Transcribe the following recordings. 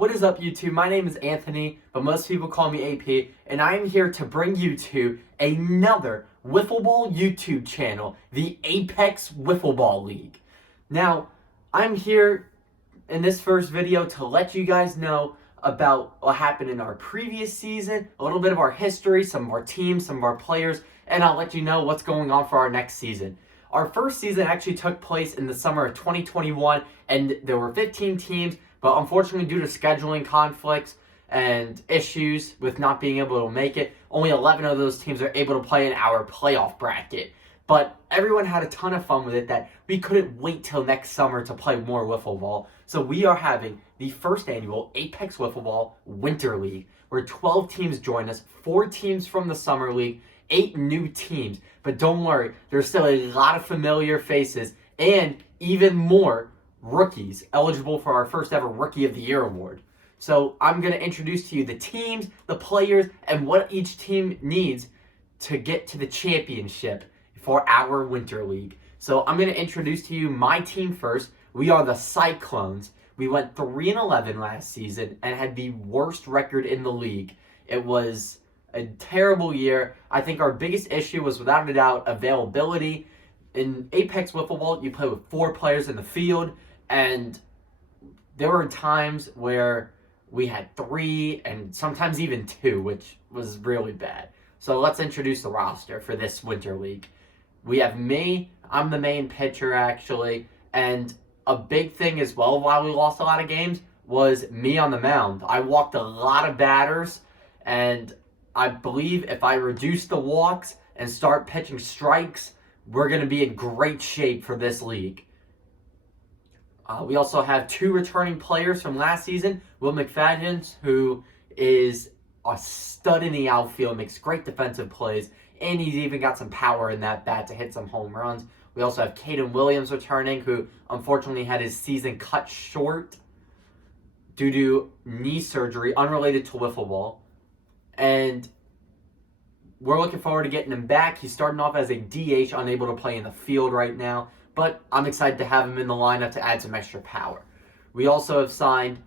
What is up, YouTube? My name is Anthony, but most people call me AP, and I am here to bring you to another Wiffle Ball YouTube channel, the Apex Wiffle Ball League. Now, I'm here in this first video to let you guys know about what happened in our previous season, a little bit of our history, some of our teams, some of our players, and I'll let you know what's going on for our next season. Our first season actually took place in the summer of 2021, and there were 15 teams, but unfortunately due to scheduling conflicts and issues with not being able to make it, only 11 of those teams are able to play in our playoff bracket. But everyone had a ton of fun with it that we couldn't wait till next summer to play more Wiffle Ball. So we are having the first annual Apex Wiffle Ball Winter League, where 12 teams join us, 4 teams from the Summer League, 8 new teams. But don't worry, there's still a lot of familiar faces and even more rookies eligible for our first ever Rookie of the Year award. So I'm going to introduce to you the teams, the players, and what each team needs to get to the championship for our Winter League. So I'm going to introduce to you my team first. We are the Cyclones. We went 3-11 last season and had the worst record in the league. It was a terrible year. I think our biggest issue was, without a doubt, availability. In Apex Wiffle Ball, you play with 4 players in the field, and there were times where we had 3 and sometimes even 2, which was really bad. So let's introduce the roster for this Winter League. We have me. I'm the main pitcher, actually, and a big thing as well, while we lost a lot of games, was me on the mound. I walked a lot of batters, and I believe if I reduce the walks and start pitching strikes, we're going to be in great shape for this league. We also have 2 returning players from last season. Will McFadden, who is a stud in the outfield, makes great defensive plays, and he's even got some power in that bat to hit some home runs. We also have Caden Williams returning, who unfortunately had his season cut short due to knee surgery unrelated to Wiffle Ball. And we're looking forward to getting him back. He's starting off as a DH, unable to play in the field right now, but I'm excited to have him in the lineup to add some extra power. We also have signed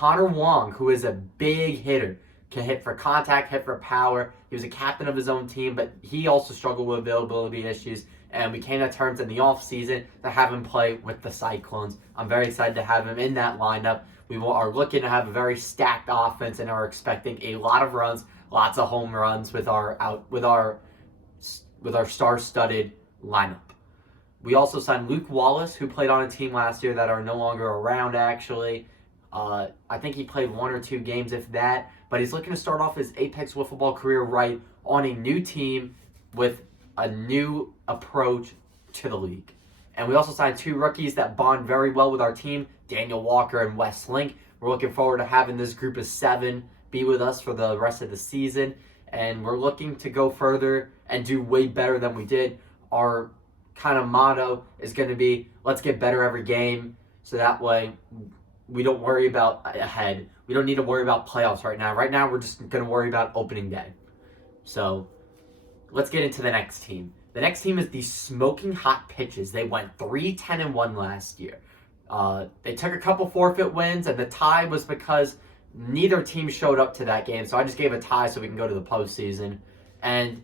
Wong, who is a big hitter. Can hit for contact, hit for power. He was a captain of his own team, but he also struggled with availability issues, and we came to terms in the offseason to have him play with the Cyclones. I'm very excited to have him in that lineup. We are looking to have a very stacked offense and are expecting a lot of runs, lots of home runs with our star-studded lineup. We also signed Wallace, who played on a team last year that are no longer around, actually. I think he played 1 or 2 games, if that, but he's looking to start off his Apex Wiffle Ball career right on a new team with a new approach to the league. And we also signed 2 rookies that bond very well with our team, Daniel Walker and Westin. We're looking forward to having this group of 7 be with us for the rest of the season, and we're looking to go further and do way better than we did. Our kind of motto is going to be, let's get better every game, so that way we don't worry about ahead. We don't need to worry about playoffs right now. Right now, we're just going to worry about opening day. So let's get into the next team. The next team is the Smoking Hot Pitches. They went 3-10-1 last year. They took a couple forfeit wins, and the tie was because neither team showed up to that game. So I just gave a tie so we can go to the postseason. And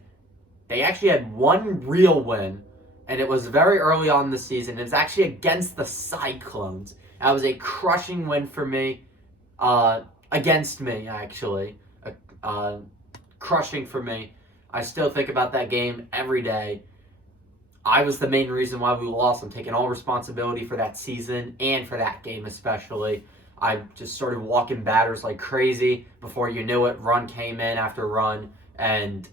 they actually had 1 real win, and it was very early on in the season. It was actually against the Cyclones. That was a crushing win for me, against me, actually. Crushing for me. I still think about that game every day. I was the main reason why we lost. I'm taking all responsibility for that season and for that game especially. I just started walking batters like crazy. Before you knew it, run came in after run. And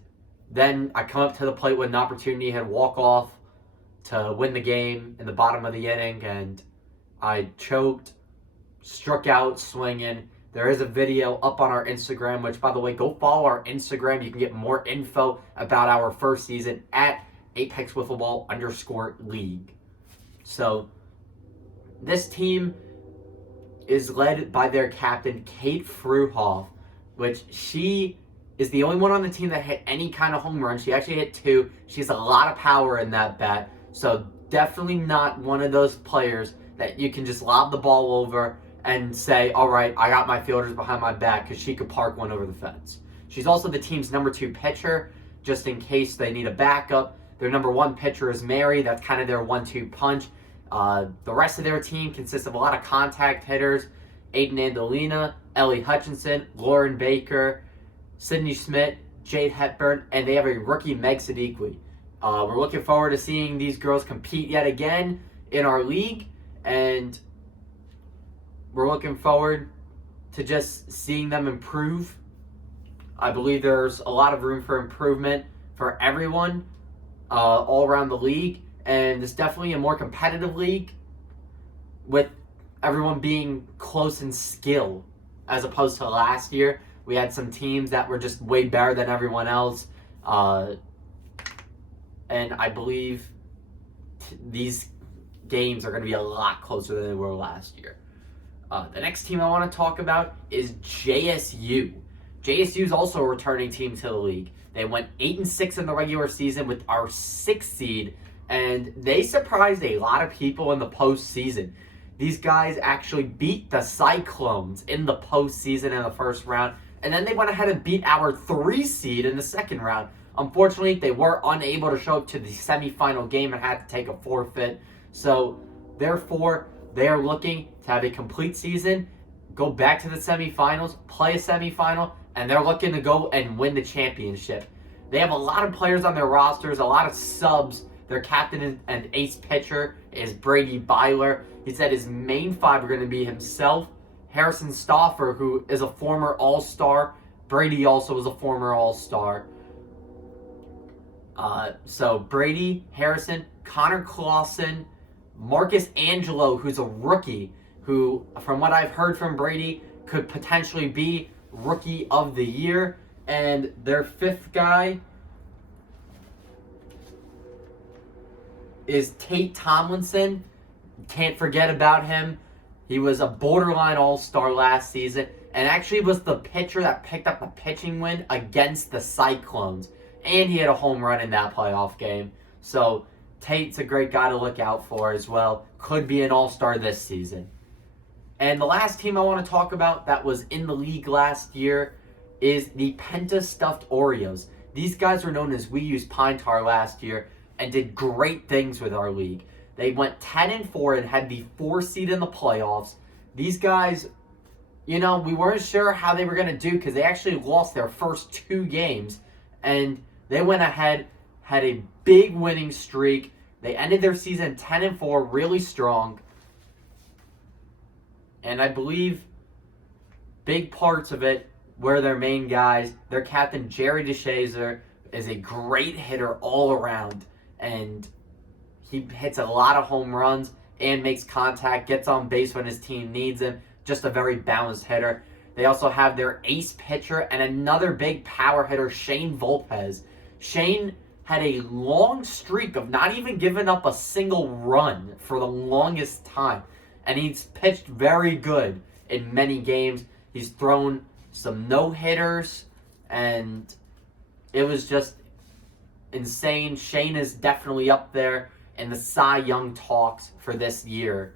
then I come up to the plate with an opportunity, had walk off to win the game in the bottom of the inning, and I choked, struck out swinging. There is a video up on our Instagram, which, by the way, go follow our Instagram. You can get more info about our first season at Apex Wiffle Ball _league. So this team is led by their captain, Kate Fruhoff, which she is the only one on the team that hit any kind of home run. She actually hit 2. She has a lot of power in that bat. So definitely not one of those players that you can just lob the ball over and say, all right, I got my fielders behind my back, because she could park one over the fence. She's also the team's number 2 pitcher, just in case they need a backup. Their number 1 pitcher is Mary. That's kind of their 1-2 punch. The rest of their team consists of a lot of contact hitters. Aiden Andolina, Ellie Hutchinson, Lauren Baker, Sydney Schmidt, Jade Hepburn, and they have a rookie, Meg Sadiqui. We're looking forward to seeing these girls compete yet again in our league, and we're looking forward to just seeing them improve. I believe there's a lot of room for improvement for everyone all around the league, and it's definitely a more competitive league with everyone being close in skill as opposed to last year. We had some teams that were just way better than everyone else, and I believe these games are going to be a lot closer than they were last year. The next team I want to talk about is JSU. JSU is also a returning team to the league. They went 8-6 in the regular season with our 6th seed, and they surprised a lot of people in the postseason. These guys actually beat the Cyclones in the postseason in the first round, and then they went ahead and beat our 3 seed in the second round. Unfortunately, they were unable to show up to the semifinal game and had to take a forfeit. So, therefore, they are looking to have a complete season, go back to the semifinals, play a semifinal, and they're looking to go and win the championship. They have a lot of players on their rosters, a lot of subs. Their captain and ace pitcher is Brady Byler. He said his main 5 are going to be himself, Harrison Stauffer, who is a former All-Star. Brady also is a former All-Star. So Brady, Harrison, Connor Clausen, Marcus Angelo, who's a rookie, who, from what I've heard from Brady, could potentially be Rookie of the Year. And their 5th guy is Tate Tomlinson. Can't forget about him. He was a borderline All-Star last season, and actually was the pitcher that picked up the pitching win against the Cyclones. And he had a home run in that playoff game. So Tate's a great guy to look out for as well. Could be an All-Star this season. And the last team I want to talk about that was in the league last year is the Penta Stuffed Oreos. These guys were known as We Use Pine Tar last year and did great things with our league. They went 10-4 and had the 4 seed in the playoffs. These guys, we weren't sure how they were going to do because they actually lost their first 2 games. And they went ahead, had a big winning streak. They ended their season 10-4, really strong. And I believe big parts of it were their main guys. Their captain, Jerry DeShazer, is a great hitter all around. And he hits a lot of home runs and makes contact, gets on base when his team needs him. Just a very balanced hitter. They also have their ace pitcher and another big power hitter, Shane Volpez. Shane had a long streak of not even giving up a single run for the longest time. And he's pitched very good in many games. He's thrown some no-hitters, and it was just insane. Shane is definitely up there in the Cy Young talks for this year.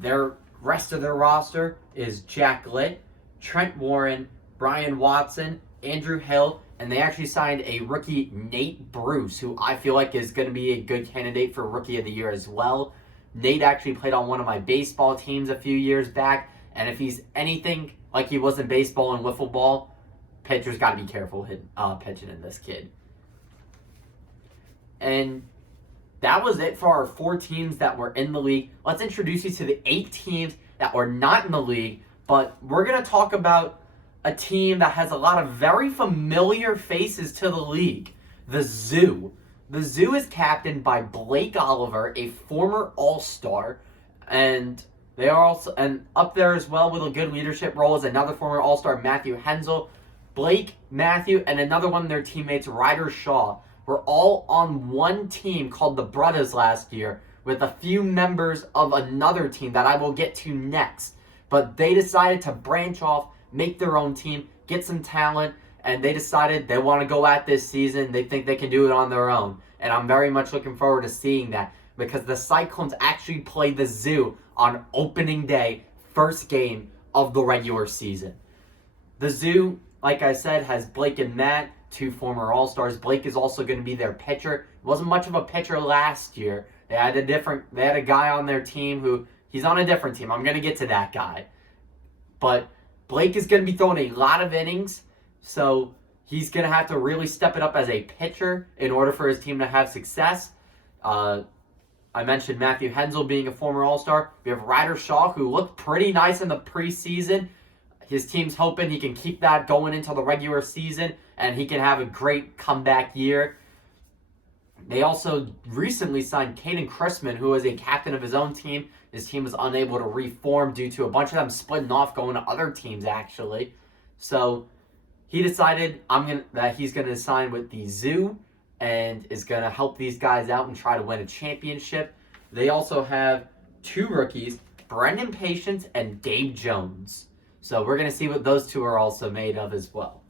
Their rest of their roster is Jack Litt, Trent Warren, Brian Watson, Andrew Hill, and they actually signed a rookie, Nate Bruce, who I feel like is going to be a good candidate for Rookie of the Year as well. Nate actually played on one of my baseball teams a few years back, and if he's anything like he was in baseball and wiffle ball, pitchers got to be careful pitching in this kid. And that was it for our 4 teams that were in the league. Let's introduce you to the 8 teams that were not in the league, but we're going to talk about a team that has a lot of very familiar faces to the league, the Zoo. The Zoo is captained by Blake Oliver, a former All-Star, and they are also, and up there as well with a good leadership role is another former All-Star, Matthew Hensel. Blake, Matthew, and another one of their teammates, Ryder Shaw, were all on one team called the Brothers last year with a few members of another team that I will get to next. But they decided to branch off, make their own team, get some talent, and they decided they want to go at this season. They think they can do it on their own. And I'm very much looking forward to seeing that because the Cyclones actually played the Zoo on opening day, first game of the regular season. The Zoo, like I said, has Blake and Matt, two former All-Stars. Blake is also going to be their pitcher. He wasn't much of a pitcher last year. They had a guy on their team who, he's on a different team. I'm going to get to that guy. But Blake is going to be throwing a lot of innings, so he's going to have to really step it up as a pitcher in order for his team to have success. I mentioned Matthew Hensel being a former All-Star. We have Ryder Shaw, who looked pretty nice in the preseason. His team's hoping he can keep that going into the regular season, and he can have a great comeback year. They also recently signed Caden Williams, who is a captain of his own team. His team was unable to reform due to a bunch of them splitting off, going to other teams, actually. So he decided that he's going to sign with the Zoo and is going to help these guys out and try to win a championship. They also have two rookies, Brendan Patience and Dave Jones. So we're going to see what those two are also made of as well.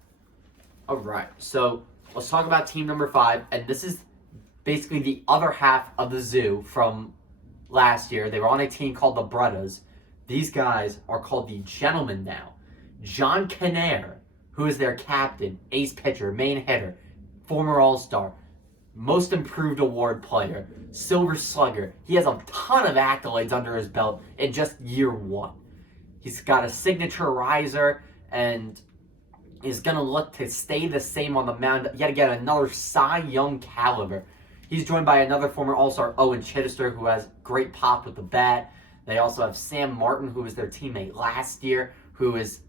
All right, so let's talk about team number 5. And this is basically the other half of the Zoo from last year. They were on a team called the Bruttas. These guys are called the Gentlemen now. John Kinnair, who is their captain, ace pitcher, main hitter, former All-Star, most improved award player, Silver Slugger. He has a ton of accolades under his belt in just year 1. He's got a signature riser and is going to look to stay the same on the mound. Yet again, another Cy Young caliber. He's joined by another former All-Star, Owen Chittister, who has great pop with the bat. They also have Sam Martin, who was their teammate last year, who is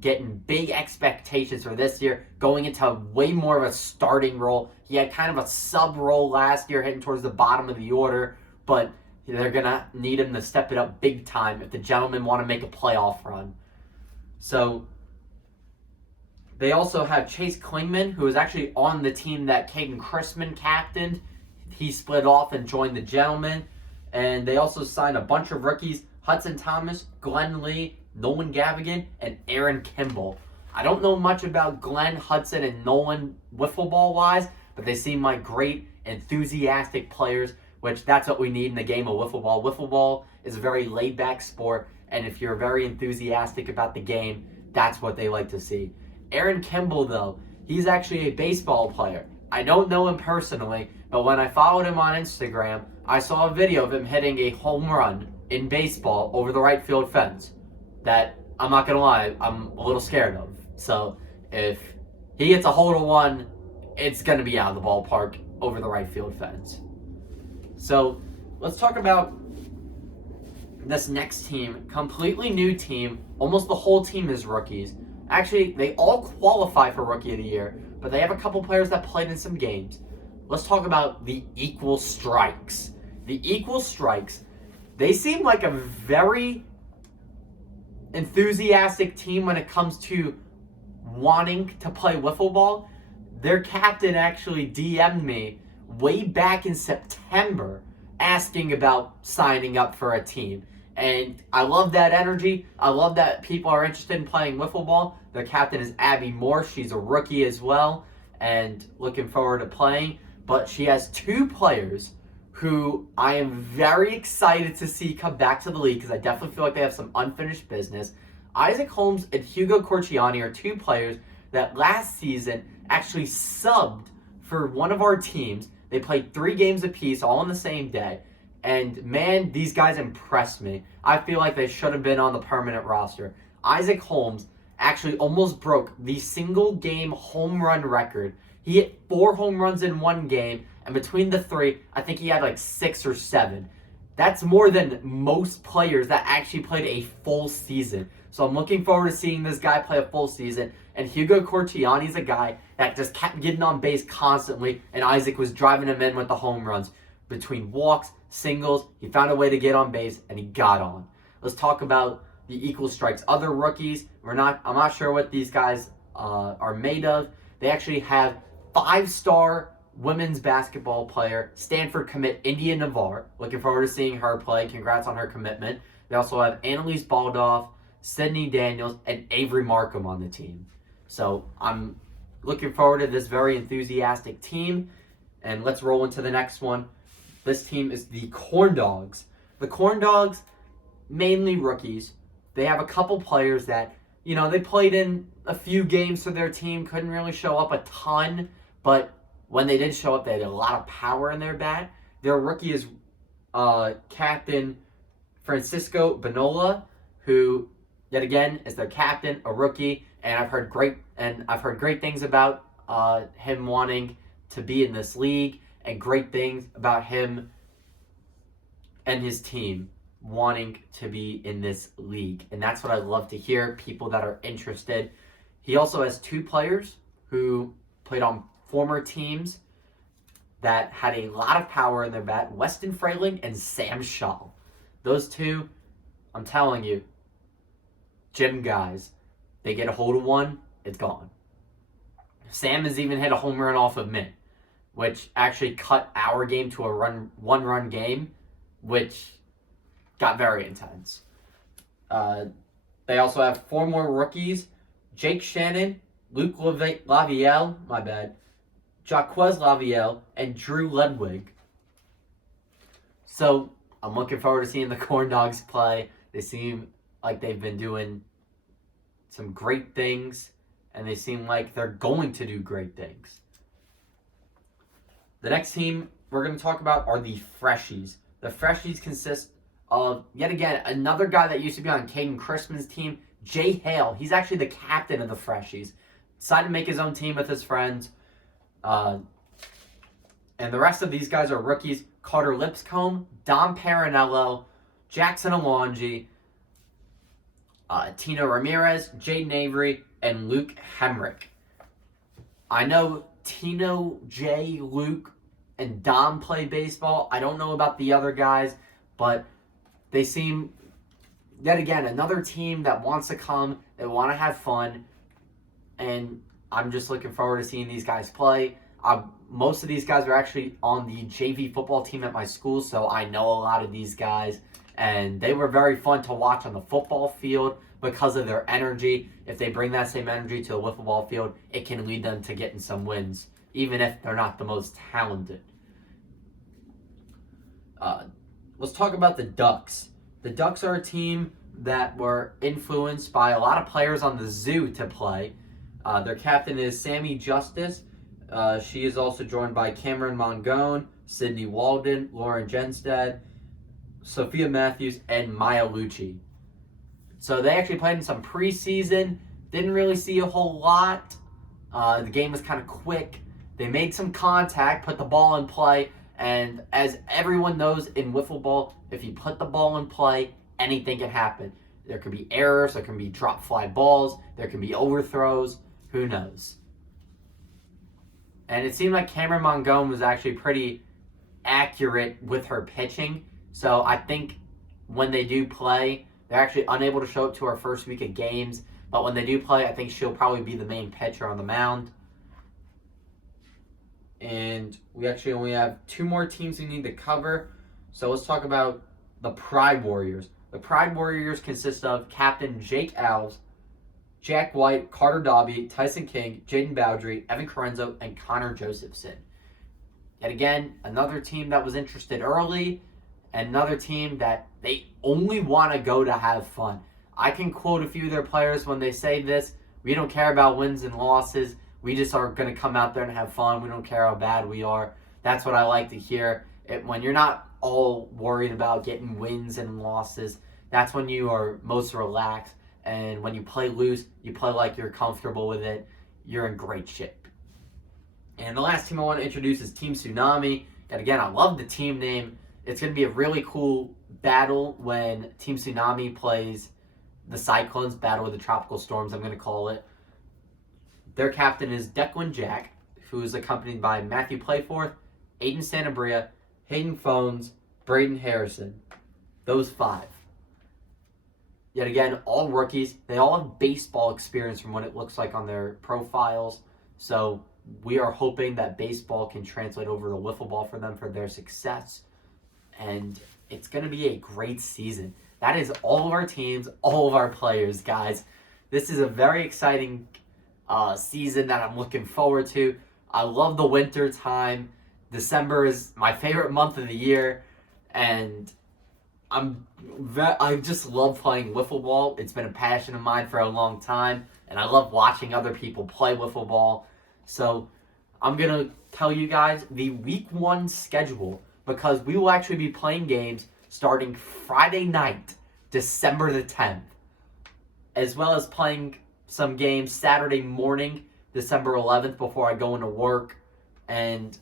getting big expectations for this year, going into way more of a starting role. He had kind of a sub role last year, hitting towards the bottom of the order, but they're going to need him to step it up big time if the Gentlemen want to make a playoff run. So they also have Chase Klingman, who is actually on the team that Caden Williams captained. He split off and joined the Gentlemen. And they also signed a bunch of rookies, Hudson Thomas, Glenn Lee, Nolan Gavigan, and Aaron Kimball. I don't know much about Glenn, Hudson, and Nolan wiffle ball-wise, but they seem like great, enthusiastic players, which that's what we need in the game of wiffle ball. Wiffle ball is a very laid-back sport, and if you're very enthusiastic about the game, that's what they like to see. Aaron Kimball, though, he's actually a baseball player. I don't know him personally, but when I followed him on Instagram, I saw a video of him hitting a home run in baseball over the right field fence that, I'm not going to lie, I'm a little scared of. So if he gets a hold of one, it's going to be out of the ballpark over the right field fence. So let's talk about this next team. Completely new team. Almost the whole team is rookies. Actually, they all qualify for Rookie of the Year, but they have a couple players that played in some games. Let's talk about the Equal Strikes. The Equal Strikes, they seem like a very enthusiastic team when it comes to wanting to play wiffle ball. Their captain actually DM'd me way back in September asking about signing up for a team. And I love that energy. I love that people are interested in playing wiffle ball. Their captain is Abby Moore. She's a rookie as well and looking forward to playing. But she has two players who I am very excited to see come back to the league because I definitely feel like they have some unfinished business. Isaac Holmes and Hugo Corciani are two players that last season actually subbed for one of our teams. They played 3 games apiece all on the same day. And man, these guys impressed me. I feel like they should have been on the permanent roster. Isaac Holmes actually almost broke the single game home run record. He hit 4 home runs in one game, and between the 3, I think he had like 6 or 7. That's more than most players that actually played a full season. So I'm looking forward to seeing this guy play a full season. And Hugo Corciani is a guy that just kept getting on base constantly, and Isaac was driving him in with the home runs. Between walks, singles, he found a way to get on base, and he got on. Let's talk about the Equal Strikes. Other rookies, I'm not sure what these guys are made of. They actually have 5-star women's basketball player, Stanford commit India Navarre. Looking forward to seeing her play. Congrats on her commitment. They also have Annalise Baldoff, Sydney Daniels, and Avery Markham on the team. So I'm looking forward to this very enthusiastic team. And let's roll into the next one. This team is the Corn Dogs. The Corn Dogs, mainly rookies. They have a couple players that, they played in a few games for their team, couldn't really show up a ton, but when they did show up, they had a lot of power in their bat. Their rookie is Captain Francisco Benola, who, yet again, is their captain, a rookie, and I've heard great things about him wanting to be in this league, and great things about him and his team wanting to be in this league. And that's what I love to hear, people that are interested. He also has 2 players who played on former teams that had a lot of power in their bat, Westin Freyling and Sam Shaw. Those 2, I'm telling you, gym guys. They get a hold of one, it's gone. Sam has even hit a home run off of Mint, which actually cut our game to a one-run game, which got very intense. They also have 4 more rookies: Jake Shannon, Luke Lavielle, Jaquez Lavielle, and Drew Ledwig. So I'm looking forward to seeing the Corn Dogs play. They seem like they've been doing some great things, and they seem like they're going to do great things. The next team we're going to talk about are the Freshies. The Freshies consist of, yet again, another guy that used to be on Caden Crispin's team, Jay Hale. He's actually the captain of the Freshies. Decided to make his own team with his friends. And the rest of these guys are rookies: Carter Lipscomb, Dom Parinello, Jackson Alonji, Tino Ramirez, Jaden Avery, and Luke Hemrick. I know Tino, Jay, Luke, and Dom play baseball. I don't know about the other guys, but they seem, yet again, another team that wants to come, they want to have fun, and I'm just looking forward to seeing these guys play. Most of these guys are actually on the JV football team at my school, so I know a lot of these guys, and they were very fun to watch on the football field because of their energy. If they bring that same energy to the wiffle ball field, it can lead them to getting some wins, even if they're not the most talented. Let's talk about the Ducks. The Ducks are a team that were influenced by a lot of players on the zoo to play. Their captain is Sammy Justice. She is also joined by Cameron Mangone, Sydney Walden, Lauren Genstead, Sophia Matthews, and Maya Lucci. So they actually played in some preseason. Didn't really see a whole lot. The game was kind of quick. They made some contact, put the ball in play, and as everyone knows in wiffle ball, if you put the ball in play, anything can happen. There could be errors, there can be drop fly balls, there can be overthrows, who knows. And it seemed like Cameron Mangone was actually pretty accurate with her pitching. So I think when they do play, they're actually unable to show up to our first week of games. But when they do play, I think she'll probably be the main pitcher on the mound. And we actually only have 2 more teams we need to cover. So let's talk about the Pride Warriors. The Pride Warriors consist of Captain Jake Alves, Jack White, Carter Dobby, Tyson King, Jaden Bowdry, Evan Carenzo, and Connor Josephson. Yet again, another team that was interested early, and another team that they only want to go to have fun. I can quote a few of their players when they say this: we don't care about wins and losses. We just are going to come out there and have fun. We don't care how bad we are. That's what I like to hear. When you're not all worried about getting wins and losses, that's when you are most relaxed. And when you play loose, you play like you're comfortable with it, you're in great shape. And the last team I want to introduce is Team Tsunami. And again, I love the team name. It's going to be a really cool battle when Team Tsunami plays the Cyclones, Battle of the Tropical Storms, I'm going to call it. Their captain is Declan Jack, who is accompanied by Matthew Playforth, Aiden Santabria, Hayden Phones, Braden Harrison. Those 5. Yet again, all rookies. They all have baseball experience from what it looks like on their profiles. So we are hoping that baseball can translate over to wiffle ball for them for their success. And it's going to be a great season. That is all of our teams, all of our players, guys. This is a very exciting season that I'm looking forward to. I love the winter time. December is my favorite month of the year. And I just love playing wiffle ball. It's been a passion of mine for a long time, and I love watching other people play wiffle ball. So I'm gonna tell you guys the week 1 schedule, because we will actually be playing games starting Friday night, December the 10th, as well as playing some games Saturday morning, December 11th, before I go into work. And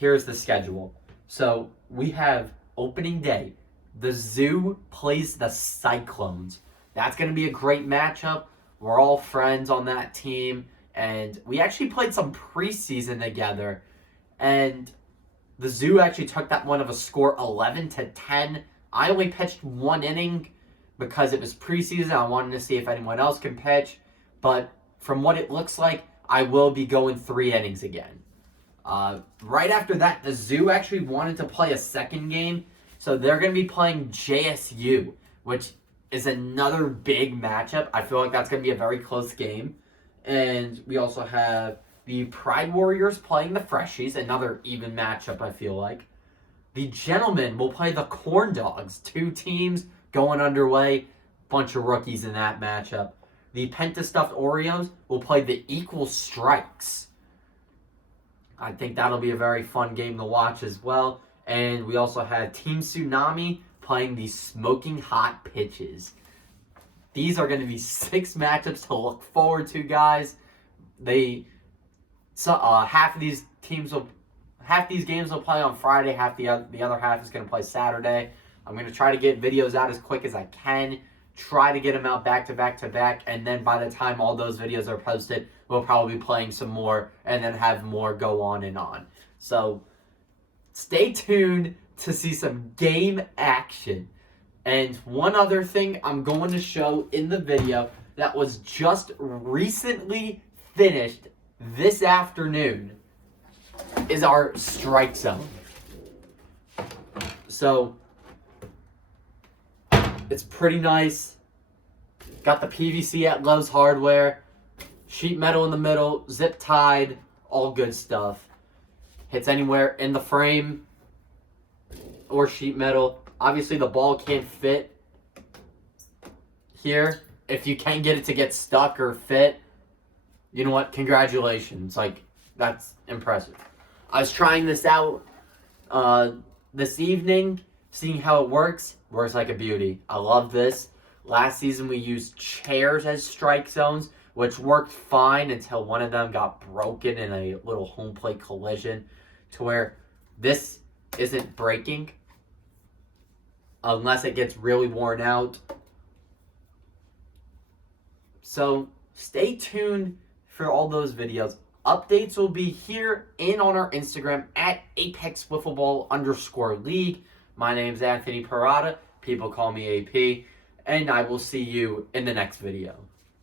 here's the schedule. So we have opening day. The Zoo plays the Cyclones. That's going to be a great matchup. We're all friends on that team, and we actually played some preseason together, and the Zoo actually took that one of a score 11-10. I only pitched 1 inning because it was preseason. I wanted to see if anyone else can pitch, but from what it looks like, I will be going 3 innings again. Right after that, the Zoo actually wanted to play a second game, so they're going to be playing JSU, which is another big matchup. I feel like that's going to be a very close game. And we also have the Pride Warriors playing the Freshies, another even matchup, I feel like. The Gentlemen will play the Corn Dogs, 2 teams going underway, bunch of rookies in that matchup. The Penta-Stuffed Oreos will play the Equal Strikes. I think that'll be a very fun game to watch as well. And we also have Team Tsunami playing the Smoking Hot Pitches. These are going to be 6 matchups to look forward to, guys. Half of these games will play on Friday. The other half is going to play Saturday. I'm going to try to get videos out as quick as I can. Try to get them out back to back to back, and then by the time all those videos are posted, we'll probably be playing some more, and then have more go on and on. So stay tuned to see some game action. And one other thing I'm going to show in the video that was just recently finished this afternoon is our strike zone. So it's pretty nice. Got the PVC at Lowe's Hardware. Sheet metal in the middle. Zip tied. All good stuff. Hits anywhere in the frame or sheet metal. Obviously the ball can't fit here. If you can get it to get stuck or fit, you know what? Congratulations. That's impressive. I was trying this out this evening, seeing how it works. Works like a beauty. I love this. Last season we used chairs as strike zones, which worked fine until one of them got broken in a little home plate collision, to where this isn't breaking unless it gets really worn out. So stay tuned for all those videos. Updates will be here and on our Instagram at ApexWiffleBall_League. My name is Anthony Perrotta. People call me AP. And I will see you in the next video.